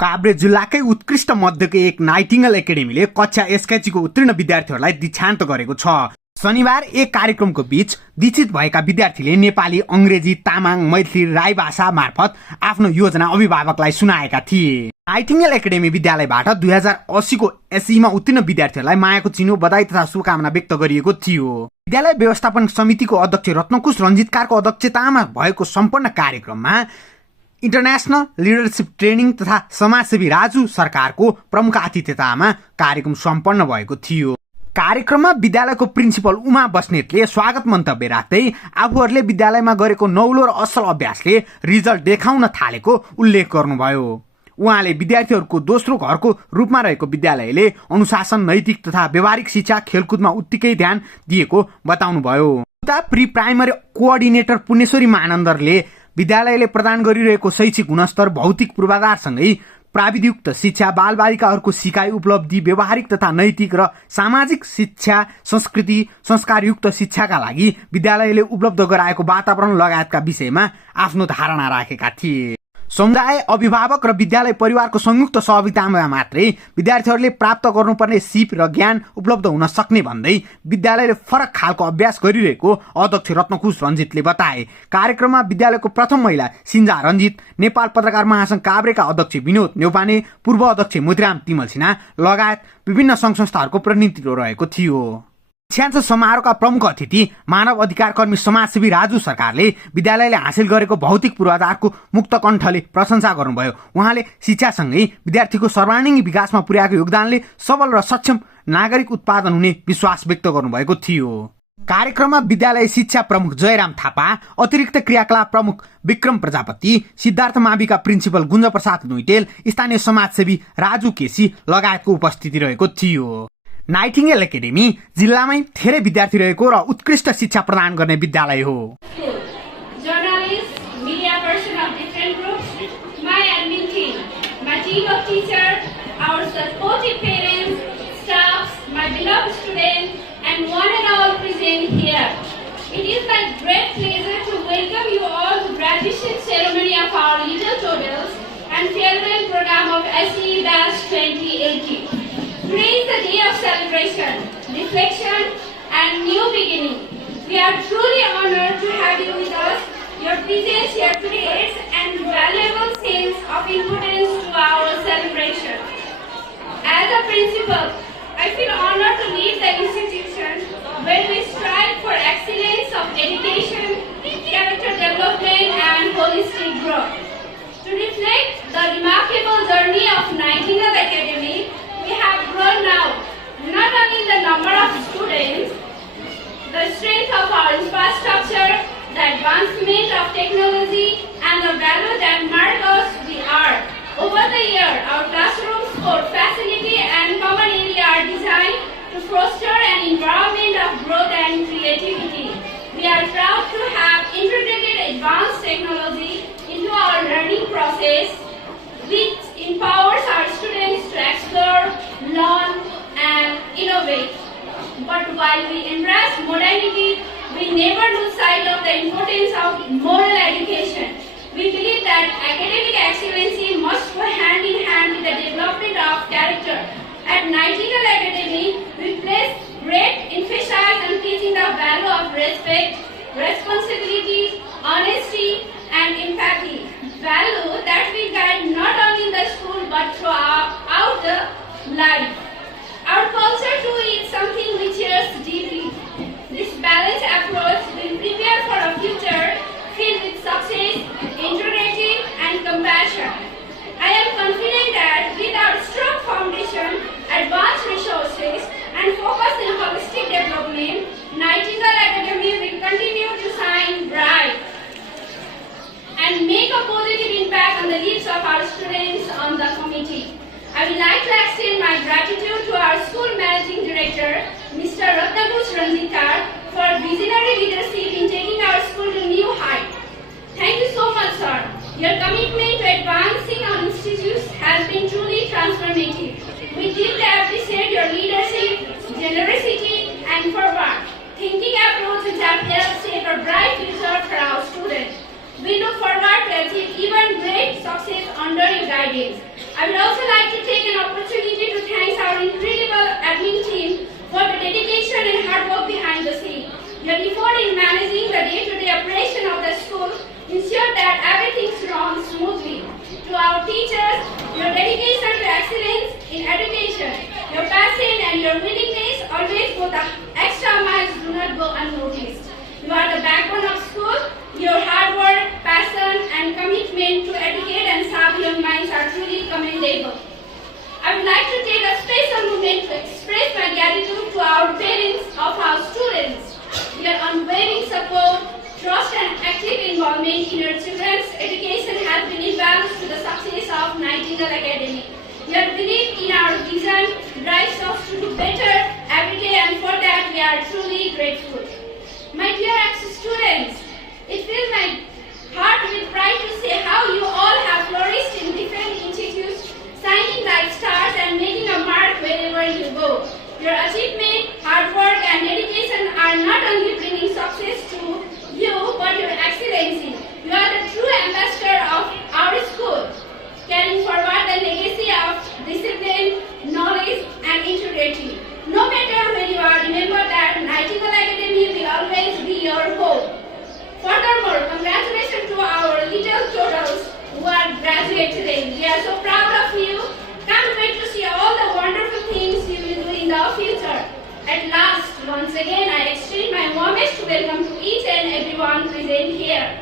काभ्रे जिल्लाकै उत्कृष्ट मध्येको एक नाइटिङ्गेल एकाडेमीले कक्षा एसकेजीको उत्तीर्ण विद्यार्थीहरूलाई दीक्षान्त गरेको छ। शनिबार एक कार्यक्रमको बीच दीक्षित भएका विद्यार्थीले नेपाली, अंग्रेजी, तामाङ, मैथिली, राई भाषा मार्फत आफ्नो योजना अभिभावकलाई सुनाएका थिए। नाइटिङ्गेल एकाडेमी विद्यालयबाट 2080 को एसईमा उत्तीर्ण विद्यार्थीहरूलाई मायाको चिनो, बधाई तथा शुभकामना व्यक्त गरिएको थियो। विद्यालय व्यवस्थापन समितिको अध्यक्ष रत्नकुश रञ्जितकारको अध्यक्षतामा भएको सम्पन्न कार्यक्रममा इन्टरनेशनल लिडरशिप ट्रेनिङ तथा समाजसेवी राजु सरकारको प्रमुख आतिथ्यतामा कार्यक्रम सम्पन्न भएको थियो। कार्यक्रममा विद्यालयको प्रिन्सिपल उमा बस्नेतले स्वागत मन्तव्य राख्दै आफूहरूले विद्यालयमा गरेको नौलो र असल अभ्यासले रिजल्ट देखाउन थालेको उल्लेख गर्नुभयो। उहाँले विद्यार्थीहरूको दोस्रो घरको रूपमा रहेको विद्यालयले अनुशासन, नैतिक तथा व्यवहारिक शिक्षा, खेलकुदमा उत्तिकै ध्यान दिएको बताउनुभयो। उता प्री प्राइमरी कोअर्डिनेटर पुण्यश्वरी मानन्दरले विद्यालयले प्रदान गरिरहेको शैक्षिक गुणस्तर, भौतिक पूर्वाधारसँगै प्राविधिकयुक्त शिक्षा, बालबालिकाहरूको सिकाइ, उपलब्धि, व्यवहारिक तथा नैतिक र सामाजिक शिक्षा, संस्कृति, संस्कारयुक्त शिक्षाका लागि विद्यालयले उपलब्ध गराएको वातावरण लगायतका विषयमा आफ्नो धारणा राखेका थिए। समुदाय, अभिभावक र विद्यालय परिवारको संयुक्त सहभागितामा मात्रै विद्यार्थीहरूले प्राप्त गर्नुपर्ने सिप र ज्ञान उपलब्ध हुन सक्ने भन्दै विद्यालयले फरक खालको अभ्यास गरिरहेको अध्यक्ष रत्नकुश रञ्जितले बताए। कार्यक्रममा विद्यालयको प्रथम महिला सिन्जा रञ्जित, नेपाल पत्रकार महासंघ काभ्रेका अध्यक्ष विनोद न्यौपाने, पूर्व अध्यक्ष मोतीराम तिमल सिन्हा लगायत विभिन्न संघ संस्थाहरूको प्रतिनिधित्व रहेको थियो। दीक्षान्त समारोहका प्रमुख अतिथि मानव अधिकार कर्मी समाजसेवी राजु सरकारले विद्यालयले हासिल गरेको भौतिक पूर्वाधारको मुक्त कण्ठले प्रशंसा गर्नुभयो। उहाँले शिक्षासँगै विद्यार्थीको सर्वाङ्गीण विकासमा पुर्याएको योगदानले सबल र सक्षम नागरिक उत्पादन हुने विश्वास व्यक्त गर्नुभएको थियो। कार्यक्रममा विद्यालय शिक्षा प्रमुख जयराम थापा, अतिरिक्त क्रियाकलाप प्रमुख विक्रम प्रजापति, सिद्धार्थ माविका प्रिन्सिपल गुञ्ज प्रसाद नुइटेल, स्थानीय समाजसेवी राजु केसी लगायतको उपस्थिति रहेको थियो। नाइटिङ्गेल एकाडेमी जिल्लामै धेरै विद्यार्थी रहेको र उत्कृष्ट शिक्षा प्रदान गर्ने विद्यालय हो। Today is the day of celebration, reflection, and new beginning. We are truly honored to have you with us. Your presence here today adds an valuable sense of importance to our celebration. As a principal, I feel honored to lead the institution where we strive for excellence of education, character development, and holistic growth. To reflect the remarkable journey of Nightingale Academy, we have grown now not only in the number of students, the strength of our infrastructure, the advancement of technology, and the value that mark us we are. Over the year, our classrooms, sport facility, and common area are designed to foster an environment of growth and creativity. We are proud to have integrated advanced technology into our learning process, which empowers our students to explore, learn, and innovate. But while we embrace modernity, we never lose sight of the importance of moral education. We believe that academic excellency must go hand in hand with the development of character. At Nightingale Academy, we place great emphasis on teaching the value of respect, responsibility, honesty, and empathy. Value that we guide not only in the school but throughout the life. Our culture too is something we cherish deeply. This balanced approach will prepare for a future filled with success, integrity, and compassion. I am confident that with our strong foundation, advanced resources, and focus on holistic development, Nightingale Academy will continue to shine bright and make a positive impact on the lives of our students on the committee. I would like to extend my gratitude to our school managing director, Mr. Ratnakush Ranjitkar, for visionary leadership in taking our school to new heights. Thank you so much, sir. Your commitment to advancing our institutes has been truly transformative. We deeply appreciate your leadership, generosity, and forward thinking approach which have helped shape a bright future for our students. We look forward to achieve even great success under your guidance. I would also like to take an opportunity to thank our incredible admin team for the dedication and hard work behind the scene. Your effort in managing the day-to-day operation of the school ensured that everything runs smoothly. To our teachers, your dedication to excellence in education, your passion and your willingness always go the extra miles do not go unnoticed. You are the backbone of school. Your hard work, passion and commitment to educate and serve young minds are truly commendable. I would like to take a special moment to express my gratitude to our parents of our students. Your unwavering support, trust and active involvement in your children's education has been invaluable to the success of Nightingale Academy. Your belief in our vision drives us to do better every day, and for that we are truly grateful. My dear ex-students, it fills my heart with pride to say how you all have flourished in different institutes, shining like stars and making a mark wherever you go. Your achievement, hard work and dedication are not only bringing success to you but your excellency. You are the true ambassador of our school, carrying forward the legacy of discipline, knowledge and integrity. No matter where you are, remember that Nightingale Academy will always be your home. Furthermore, congratulations to our little totals who are graduating today. We are so proud of you. Can't wait to see all the wonderful things you will do in the future. At last, once again, I extend my warmest welcome to each and everyone present here.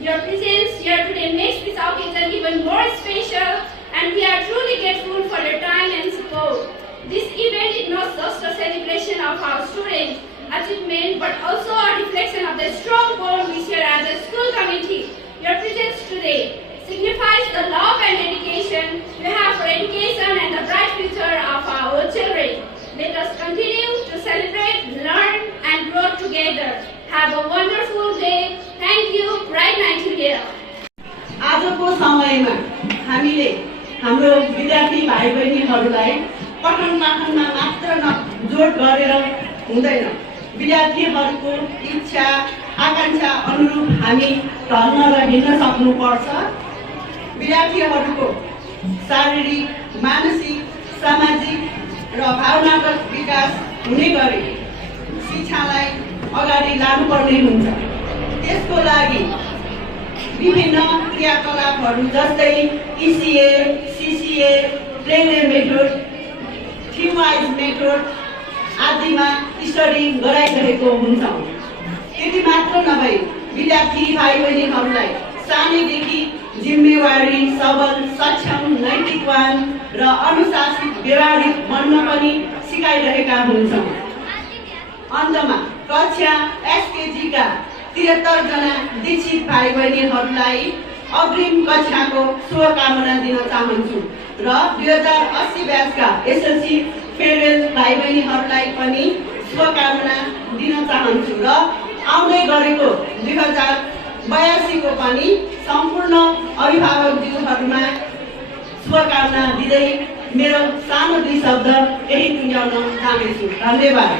Your presence here today makes this occasion even more special, and we are truly grateful for your time and support. This event is not just a celebration of our students' achievement, but also a reflection of the strong bond we share as a school committee. Your presence today signifies the love and dedication we have for education and the bright future of our children. Let us continue to celebrate, learn and grow together. Have a wonderful day. Thank you, Bright Nightingale. आजको समयमा हामीले हाम्रो विद्यार्थी भाइ बहिनीहरूलाई पठन पाठनमा मात्र जोड गरेर हुँदैन। विद्यार्थीहरूको इच्छा आकांक्षा अनुरूप हामी ढल्न र हिँड्न सक्नुपर्छ। विद्यार्थीहरूको शारीरिक, मानसिक, सामाजिक र भावनागत विकास हुने गरी शिक्षालाई अगाडि लानुपर्ने हुन्छ। त्यसको लागि विभिन्न क्रियाकलापहरू जस्तै इसिए, सिसिए, प्लेन मेथड, थिम वाइज मेथड आदिमा स्टडी गराइरहेको हुन्छ। त्यति मात्र नभई विद्यार्थी भाइ बहिनीहरूलाई सानैदेखि जिम्मेवारी, सबल, सक्षम, नैतिकवान र अनुशासित व्यवहारिक बन्न पनि सिकाइरहेका हुन्छौँ। अन्तमा कक्षा एसकेजी का 73 जना दीक्षित भाइ बहिनीहरूलाई अग्रिम कक्षाको शुभकामना दिन चाहन्छु र 2080 ब्याचका एसएलसी फेयरवेल भाइ बहिनीहरूलाई पनि शुभकामना दिन चाहन्छु र आउँदै गरेको 2082 को पनि सम्पूर्ण अभिभावकज्यूहरूमा शुभकामना दिँदै मेरो सानो 2 शब्द यही टुङ्ग्याउन चाहन्छु। धन्यवाद।